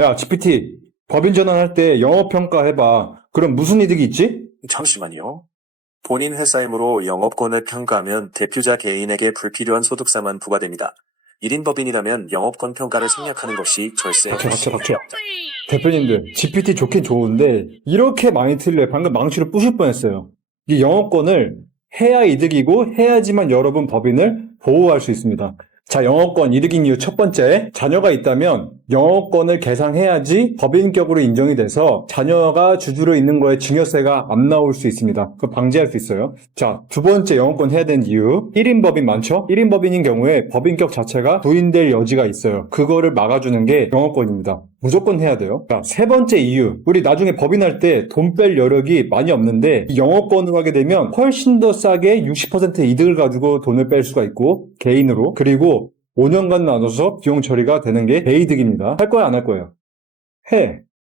야, GPT, 법인 전환할 때 영업평가 해봐. 그럼 무슨 이득이 있지? 잠시만요. 본인 회사 힘으로 영업권을 평가하면 대표자 개인에게 불필요한 소득세만 부과됩니다. 1인 법인이라면 영업권 평가를 생략하는 것이 절세 박혀. 대표님들, GPT 좋긴 좋은데, 이렇게 많이 틀려. 방금 망치로 부실 뻔했어요. 이 영업권을 해야 이득이고, 해야지만 여러분 법인을 보호할 수 있습니다. 자, 영업권 이득인 이유 첫 번째, 자녀가 있다면 영업권을 계상해야지 법인격으로 인정이 돼서 자녀가 주주로 있는 거에 증여세가 안 나올 수 있습니다. 그거 방지할 수 있어요. 자, 두 번째 영업권 해야 되는 이유, 1인 법인 많죠? 1인 법인인 경우에 법인격 자체가 부인될 여지가 있어요. 그거를 막아주는 게 영업권입니다. 무조건 해야 돼요. 자, 세 번째 이유, 우리 나중에 법인할 때 돈 뺄 여력이 많이 없는데 이 영업권으로 하게 되면 훨씬 더 싸게 60% 이득을 가지고 돈을 뺄 수가 있고, 개인으로. 그리고 5년간 나눠서 비용 처리가 되는 게 대이득입니다. 할 거야, 안 할 거예요? 해.